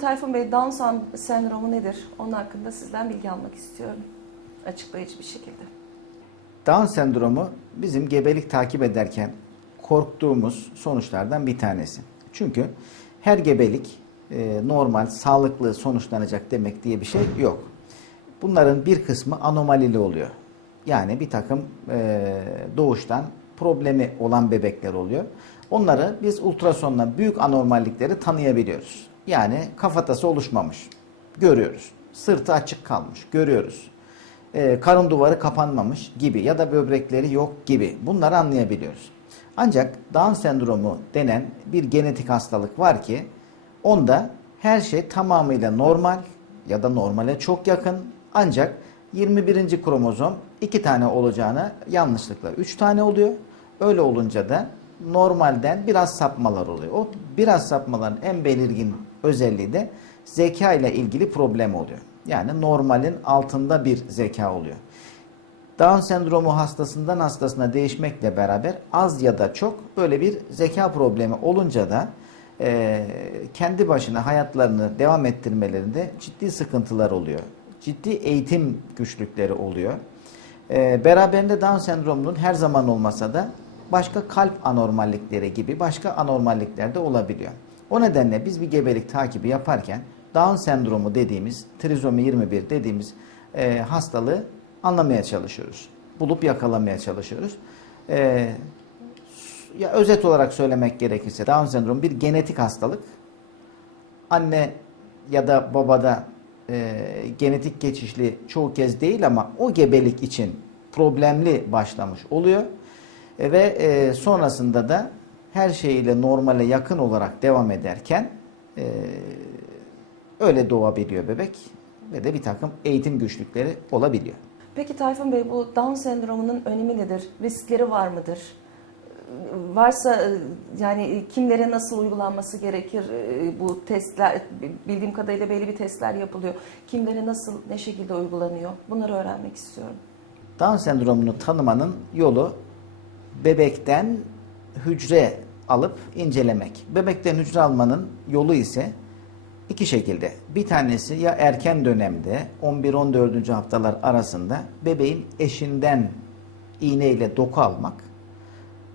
Tayfun Bey Down sen- sendromu nedir? Onun hakkında sizden bilgi almak istiyorum. Açıklayıcı bir şekilde. Down sendromu bizim gebelik takip ederken korktuğumuz sonuçlardan bir tanesi. Çünkü her gebelik e, normal, sağlıklı sonuçlanacak demek diye bir şey yok. Bunların bir kısmı anomalili oluyor. Yani bir takım e, doğuştan problemi olan bebekler oluyor. Onları biz ultrasonla büyük anormallikleri tanıyabiliyoruz. Yani kafatası oluşmamış. Görüyoruz. Sırtı açık kalmış. Görüyoruz e, karın duvarı kapanmamış gibi ya da böbrekleri yok gibi bunları anlayabiliyoruz. Ancak Down sendromu denen bir genetik hastalık var ki onda her şey tamamıyla normal ya da normale çok yakın ancak 21. kromozom 2 tane olacağına yanlışlıkla 3 tane oluyor. Öyle olunca da normalden biraz sapmalar oluyor. O biraz sapmaların en belirgin özelliği de zeka ile ilgili problem oluyor. Yani normalin altında bir zeka oluyor. Down sendromu hastasından hastasına değişmekle beraber az ya da çok böyle bir zeka problemi olunca da e, kendi başına hayatlarını devam ettirmelerinde ciddi sıkıntılar oluyor. Ciddi eğitim güçlükleri oluyor. E, beraberinde Down sendromunun her zaman olmasa da başka kalp anormallikleri gibi başka anormallikler de olabiliyor. O nedenle biz bir gebelik takibi yaparken Down sendromu dediğimiz, trizomi 21 dediğimiz e, hastalığı anlamaya çalışıyoruz. Bulup yakalamaya çalışıyoruz. E, ya özet olarak söylemek gerekirse Down sendromu bir genetik hastalık. Anne ya da babada e, genetik geçişli çoğu kez değil ama o gebelik için problemli başlamış oluyor. E, ve e, sonrasında da her şeyiyle normale yakın olarak devam ederken e, öyle doğabiliyor bebek ve de bir takım eğitim güçlükleri olabiliyor. Peki Tayfun Bey bu Down sendromunun önemi nedir? Riskleri var mıdır? Varsa e, yani kimlere nasıl uygulanması gerekir e, bu testler? Bildiğim kadarıyla belli bir testler yapılıyor. Kimlere nasıl, ne şekilde uygulanıyor? Bunları öğrenmek istiyorum. Down sendromunu tanımanın yolu bebekten hücre alıp incelemek. Bebekten hücre almanın yolu ise iki şekilde. Bir tanesi ya erken dönemde 11-14. haftalar arasında bebeğin eşinden iğneyle doku almak.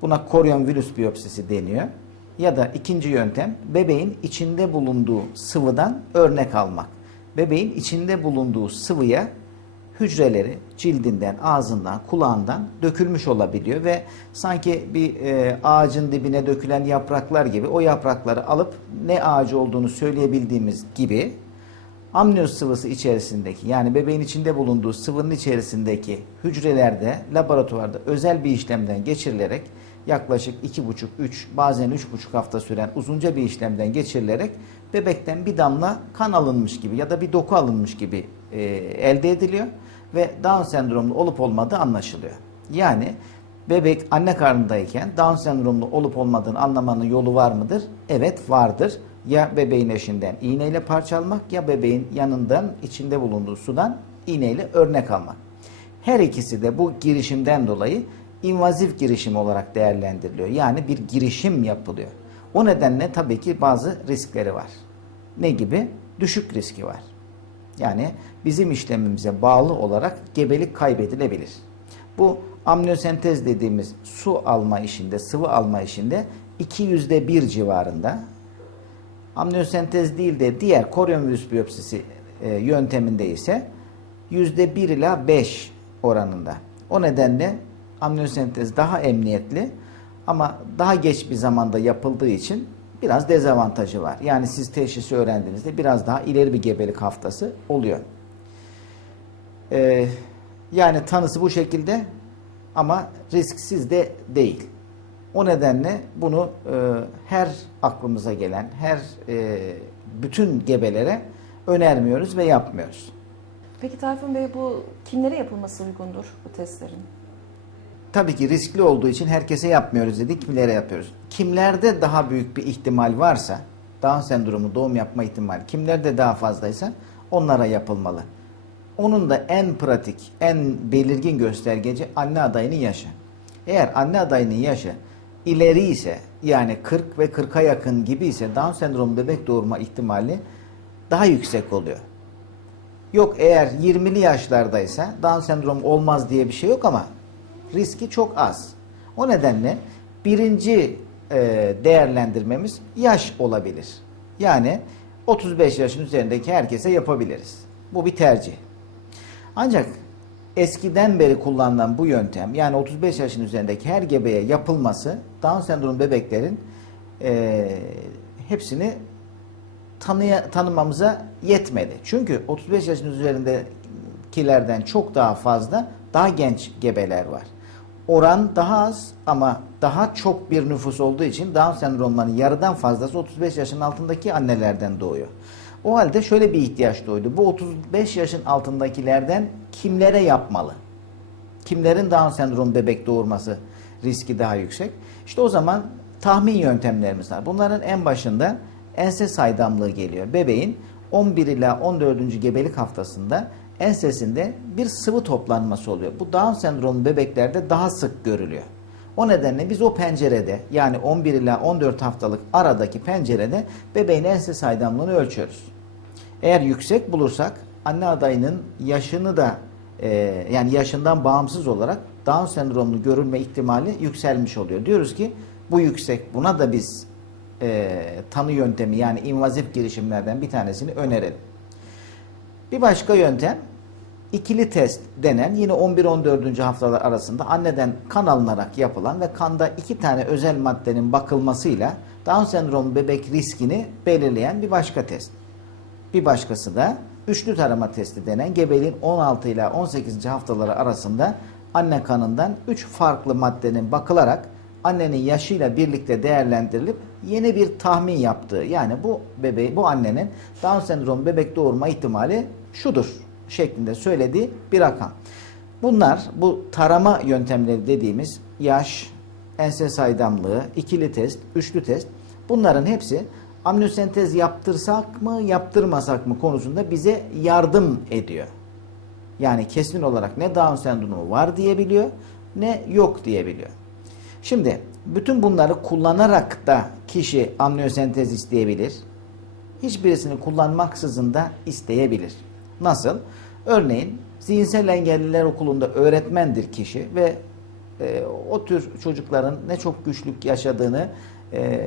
Buna koryon virüs biyopsisi deniyor. Ya da ikinci yöntem bebeğin içinde bulunduğu sıvıdan örnek almak. Bebeğin içinde bulunduğu sıvıya hücreleri cildinden, ağzından, kulağından dökülmüş olabiliyor ve sanki bir e, ağacın dibine dökülen yapraklar gibi o yaprakları alıp ne ağacı olduğunu söyleyebildiğimiz gibi amniyoz sıvısı içerisindeki yani bebeğin içinde bulunduğu sıvının içerisindeki hücrelerde laboratuvarda özel bir işlemden geçirilerek yaklaşık 2,5-3 bazen 3,5 hafta süren uzunca bir işlemden geçirilerek bebekten bir damla kan alınmış gibi ya da bir doku alınmış gibi e, elde ediliyor ve Down sendromlu olup olmadığı anlaşılıyor. Yani bebek anne karnındayken Down sendromlu olup olmadığını anlamanın yolu var mıdır? Evet vardır. Ya bebeğin eşinden iğneyle parça almak ya bebeğin yanından içinde bulunduğu sudan iğneyle örnek almak. Her ikisi de bu girişimden dolayı invazif girişim olarak değerlendiriliyor. Yani bir girişim yapılıyor. O nedenle tabii ki bazı riskleri var. Ne gibi? Düşük riski var. Yani bizim işlemimize bağlı olarak gebelik kaybedilebilir. Bu amniyosentez dediğimiz su alma işinde, sıvı alma işinde 2 yüzde bir civarında. Amniyosentez değil de diğer koryovirüs biyopsisi e, yönteminde ise yüzde bir ila 5 oranında. O nedenle amniyosentez daha emniyetli ama daha geç bir zamanda yapıldığı için biraz dezavantajı var. Yani siz teşhisi öğrendiğinizde biraz daha ileri bir gebelik haftası oluyor. Ee, yani tanısı bu şekilde ama risksiz de değil. O nedenle bunu e, her aklımıza gelen, her e, bütün gebelere önermiyoruz ve yapmıyoruz. Peki Tayfun Bey bu kimlere yapılması uygundur bu testlerin? Tabii ki riskli olduğu için herkese yapmıyoruz dedik, kimlere yapıyoruz. Kimlerde daha büyük bir ihtimal varsa, Down sendromu doğum yapma ihtimali kimlerde daha fazlaysa onlara yapılmalı. Onun da en pratik, en belirgin göstergeci anne adayının yaşı. Eğer anne adayının yaşı ileri ise yani 40 ve 40'a yakın gibi ise Down sendromu bebek doğurma ihtimali daha yüksek oluyor. Yok eğer 20'li yaşlardaysa Down sendromu olmaz diye bir şey yok ama riski çok az. O nedenle birinci e, değerlendirmemiz yaş olabilir. Yani 35 yaşın üzerindeki herkese yapabiliriz. Bu bir tercih. Ancak eskiden beri kullanılan bu yöntem yani 35 yaşın üzerindeki her gebeye yapılması Down sendrom bebeklerin e, hepsini tanıya, tanımamıza yetmedi. Çünkü 35 yaşın üzerindekilerden çok daha fazla daha genç gebeler var. Oran daha az ama daha çok bir nüfus olduğu için Down sendromlarının yarıdan fazlası 35 yaşın altındaki annelerden doğuyor. O halde şöyle bir ihtiyaç doğdu. Bu 35 yaşın altındakilerden kimlere yapmalı? Kimlerin Down sendrom bebek doğurması riski daha yüksek? İşte o zaman tahmin yöntemlerimiz var. Bunların en başında ense saydamlığı geliyor. Bebeğin 11 ila 14. gebelik haftasında ensesinde bir sıvı toplanması oluyor. Bu Down sendromu bebeklerde daha sık görülüyor. O nedenle biz o pencerede yani 11 ila 14 haftalık aradaki pencerede bebeğin ense saydamlığını ölçüyoruz. Eğer yüksek bulursak anne adayının yaşını da e, yani yaşından bağımsız olarak Down sendromlu görülme ihtimali yükselmiş oluyor. Diyoruz ki bu yüksek buna da biz e, tanı yöntemi yani invazif girişimlerden bir tanesini önerelim. Bir başka yöntem ikili test denen yine 11-14. haftalar arasında anneden kan alınarak yapılan ve kanda iki tane özel maddenin bakılmasıyla Down sendromu bebek riskini belirleyen bir başka test. Bir başkası da üçlü tarama testi denen gebeliğin 16 ile 18. haftaları arasında anne kanından 3 farklı maddenin bakılarak annenin yaşıyla birlikte değerlendirilip yeni bir tahmin yaptığı yani bu bebeği bu annenin Down sendromu bebek doğurma ihtimali şudur şeklinde söylediği bir rakam. Bunlar bu tarama yöntemleri dediğimiz yaş, ense saydamlığı, ikili test, üçlü test bunların hepsi amniyosentez yaptırsak mı yaptırmasak mı konusunda bize yardım ediyor. Yani kesin olarak ne Down sendromu var diyebiliyor ne yok diyebiliyor. Şimdi bütün bunları kullanarak da kişi amniyosentez isteyebilir. Hiçbirisini kullanmaksızın da isteyebilir. Nasıl? Örneğin zihinsel engelliler okulunda öğretmendir kişi ve e, o tür çocukların ne çok güçlük yaşadığını e,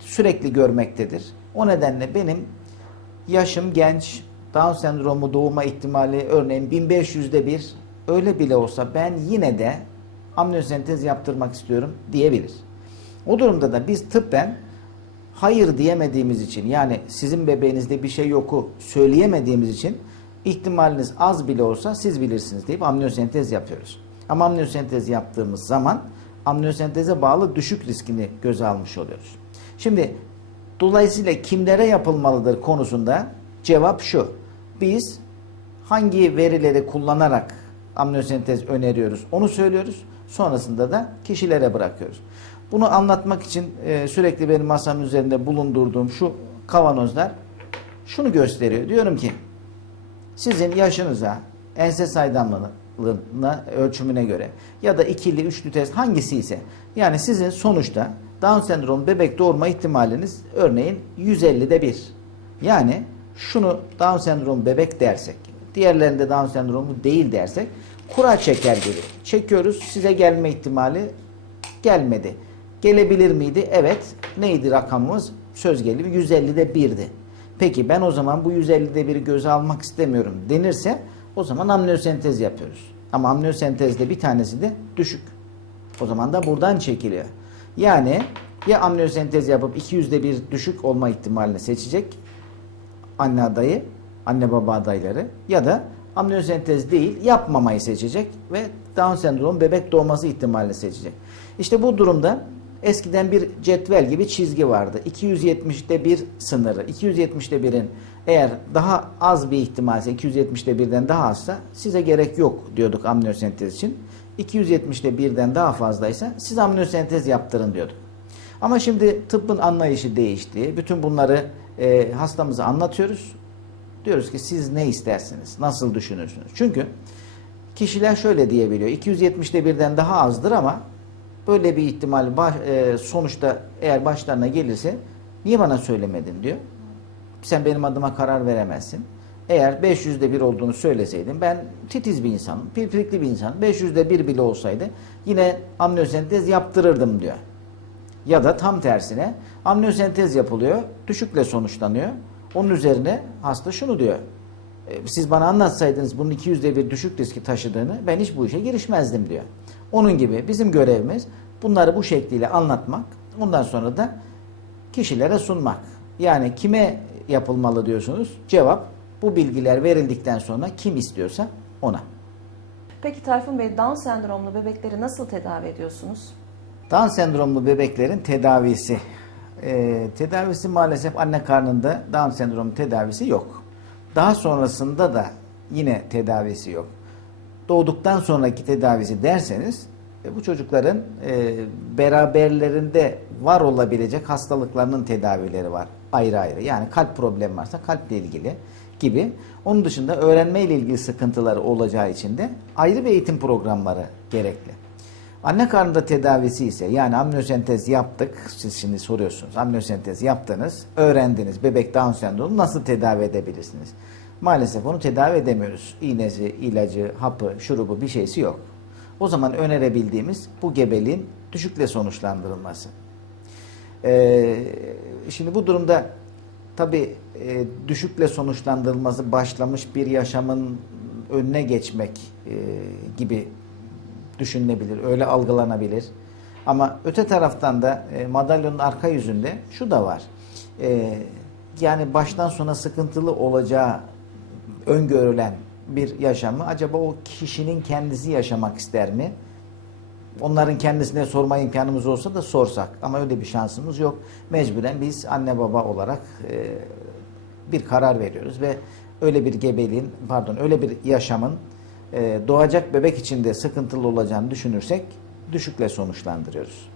sürekli görmektedir. O nedenle benim yaşım genç, Down sendromu doğuma ihtimali örneğin 1500'de bir öyle bile olsa ben yine de amniyosentez yaptırmak istiyorum diyebilir. O durumda da biz tıbben hayır diyemediğimiz için yani sizin bebeğinizde bir şey yoku söyleyemediğimiz için ihtimaliniz az bile olsa siz bilirsiniz deyip amniyosentez yapıyoruz. Ama amniyosentez yaptığımız zaman amniyosenteze bağlı düşük riskini göze almış oluyoruz. Şimdi dolayısıyla kimlere yapılmalıdır konusunda cevap şu. Biz hangi verileri kullanarak amniyosentez öneriyoruz onu söylüyoruz. Sonrasında da kişilere bırakıyoruz. Bunu anlatmak için e, sürekli benim masamın üzerinde bulundurduğum şu kavanozlar şunu gösteriyor. Diyorum ki sizin yaşınıza, ense saydamlığına ölçümüne göre ya da ikili, üçlü test hangisi ise yani sizin sonuçta Down sendromu bebek doğurma ihtimaliniz örneğin 150'de bir. Yani şunu Down sendromu bebek dersek, diğerlerinde Down sendromu değil dersek kura çeker gibi. Çekiyoruz size gelme ihtimali gelmedi. Gelebilir miydi? Evet. Neydi rakamımız? Söz gelimi 150'de 1'di. Peki ben o zaman bu 150'de 1'i göze almak istemiyorum denirse o zaman amniyosentez yapıyoruz. Ama amniyosentezde bir tanesi de düşük. O zaman da buradan çekiliyor. Yani ya amniyosentez yapıp 200'de bir düşük olma ihtimalini seçecek anne adayı, anne baba adayları ya da amniyosentez değil yapmamayı seçecek ve Down sendromu bebek doğması ihtimalini seçecek. İşte bu durumda eskiden bir cetvel gibi çizgi vardı. 270'te bir sınırı. 270'te 1'in eğer daha az bir ihtimalse 270'te birden daha azsa size gerek yok diyorduk amniyosentez için. 270'te birden daha fazlaysa siz amniyosentez yaptırın diyorduk. Ama şimdi tıbbın anlayışı değişti. Bütün bunları e, hastamıza anlatıyoruz. Diyoruz ki siz ne istersiniz? Nasıl düşünürsünüz? Çünkü kişiler şöyle diyebiliyor. 270'te birden daha azdır ama böyle bir ihtimal baş, e, sonuçta eğer başlarına gelirse niye bana söylemedin diyor. sen benim adıma karar veremezsin. Eğer 500'de bir olduğunu söyleseydin ben titiz bir insanım, pirpirikli bir insanım. 500'de bir bile olsaydı yine amniyosentez yaptırırdım diyor. Ya da tam tersine amniyosentez yapılıyor, düşükle sonuçlanıyor. Onun üzerine hasta şunu diyor. "E, Siz bana anlatsaydınız bunun 200'de bir düşük riski taşıdığını ben hiç bu işe girişmezdim diyor. Onun gibi bizim görevimiz bunları bu şekliyle anlatmak. Ondan sonra da kişilere sunmak. Yani kime yapılmalı diyorsunuz? Cevap bu bilgiler verildikten sonra kim istiyorsa ona. Peki Tayfun Bey Down sendromlu bebekleri nasıl tedavi ediyorsunuz? Down sendromlu bebeklerin tedavisi. Ee, tedavisi maalesef anne karnında Down sendromu tedavisi yok. Daha sonrasında da yine tedavisi yok. Doğduktan sonraki tedavisi derseniz e, bu çocukların e, beraberlerinde var olabilecek hastalıklarının tedavileri var ayrı ayrı. Yani kalp problemi varsa kalple ilgili gibi. Onun dışında öğrenme ile ilgili sıkıntıları olacağı için de ayrı bir eğitim programları gerekli. Anne karnında tedavisi ise yani amniyosentez yaptık. Siz şimdi soruyorsunuz. Amniyosentez yaptınız, öğrendiniz. Bebek Down sendromu nasıl tedavi edebilirsiniz? Maalesef onu tedavi edemiyoruz. İğnesi, ilacı, hapı, şurubu bir şeysi yok. O zaman önerebildiğimiz bu gebeliğin düşükle sonuçlandırılması. Ee, şimdi bu durumda tabi düşükle sonuçlandırılması başlamış bir yaşamın önüne geçmek e, gibi düşünülebilir, öyle algılanabilir. Ama öte taraftan da e, madalyonun arka yüzünde şu da var. E, yani baştan sona sıkıntılı olacağı öngörülen bir yaşamı acaba o kişinin kendisi yaşamak ister mi? Onların kendisine sorma imkanımız olsa da sorsak ama öyle bir şansımız yok. Mecburen biz anne baba olarak e, bir karar veriyoruz ve öyle bir gebeliğin pardon öyle bir yaşamın e, doğacak bebek içinde sıkıntılı olacağını düşünürsek düşükle sonuçlandırıyoruz.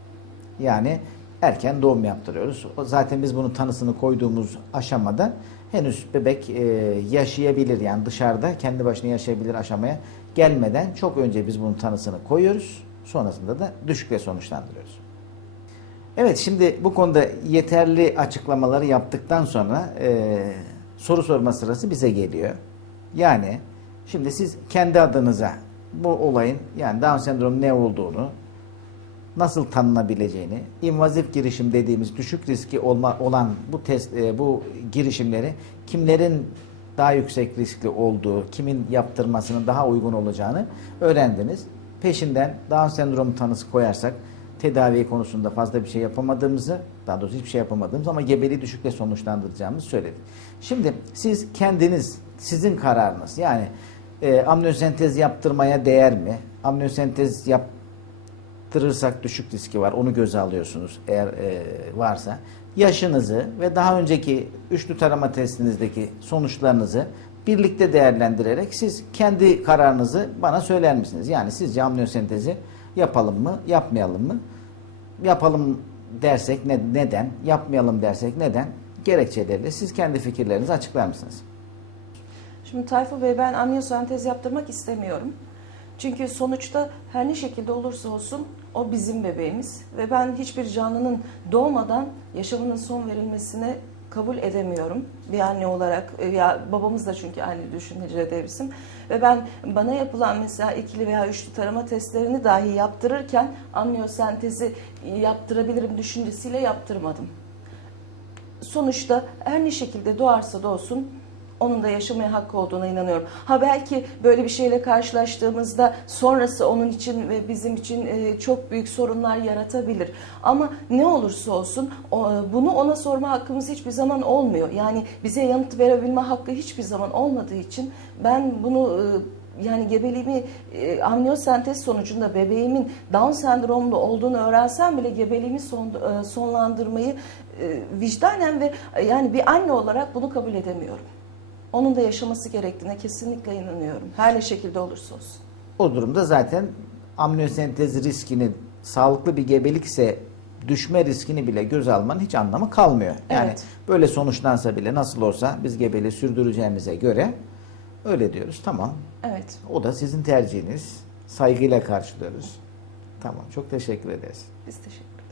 Yani erken doğum yaptırıyoruz. Zaten biz bunun tanısını koyduğumuz aşamada henüz bebek e, yaşayabilir yani dışarıda kendi başına yaşayabilir aşamaya gelmeden çok önce biz bunun tanısını koyuyoruz. Sonrasında da düşükle sonuçlandırıyoruz. Evet şimdi bu konuda yeterli açıklamaları yaptıktan sonra e, soru sorma sırası bize geliyor. Yani şimdi siz kendi adınıza bu olayın yani Down sendromu ne olduğunu nasıl tanınabileceğini, invazif girişim dediğimiz düşük riski olma, olan bu test e, bu girişimleri kimlerin daha yüksek riskli olduğu, kimin yaptırmasının daha uygun olacağını öğrendiniz. Peşinden Down sendromu tanısı koyarsak tedavi konusunda fazla bir şey yapamadığımızı, daha doğrusu hiçbir şey yapamadığımız ama gebeliği düşükle sonuçlandıracağımızı söyledik. Şimdi siz kendiniz, sizin kararınız yani e, amniyosentez yaptırmaya değer mi? Amniyosentez yaptırırsak düşük riski var. Onu göze alıyorsunuz eğer e, varsa. Yaşınızı ve daha önceki üçlü tarama testinizdeki sonuçlarınızı birlikte değerlendirerek siz kendi kararınızı bana söyler misiniz? Yani sizce amniyosentezi yapalım mı, yapmayalım mı? Yapalım dersek ne, neden? Yapmayalım dersek neden? Gerekçeleriyle siz kendi fikirlerinizi açıklar mısınız? Şimdi Tayfun Bey ben amniyosentez yaptırmak istemiyorum. Çünkü sonuçta her ne şekilde olursa olsun o bizim bebeğimiz ve ben hiçbir canlının doğmadan yaşamının son verilmesine kabul edemiyorum. Bir anne olarak E, ya babamız da çünkü aynı düşüncede bizim ve ben bana yapılan mesela ikili veya üçlü tarama testlerini dahi yaptırırken amniyosentezi yaptırabilirim düşüncesiyle yaptırmadım. Sonuçta her ne şekilde doğarsa doğsun onun da yaşamaya hakkı olduğuna inanıyorum. Ha belki böyle bir şeyle karşılaştığımızda sonrası onun için ve bizim için e, çok büyük sorunlar yaratabilir. Ama ne olursa olsun o- bunu ona sorma hakkımız hiçbir zaman olmuyor. Yani bize yanıt verebilme hakkı hiçbir zaman olmadığı için ben bunu e, yani gebeliğimi e, amniyosentez sonucunda bebeğimin Down sendromlu olduğunu öğrensem bile gebeliğimi son, e, sonlandırmayı e, vicdanen ve e, yani bir anne olarak bunu kabul edemiyorum. Onun da yaşaması gerektiğine kesinlikle inanıyorum. Her ne şekilde olursa olsun. O durumda zaten amniyosentez riskini sağlıklı bir gebelikse düşme riskini bile göz almanın hiç anlamı kalmıyor. Yani Evet. böyle sonuçlansa bile nasıl olsa biz gebeliği sürdüreceğimize göre öyle diyoruz. Tamam. Evet. O da sizin tercihiniz. Saygıyla karşılıyoruz. Tamam. Çok teşekkür ederiz. Biz teşekkür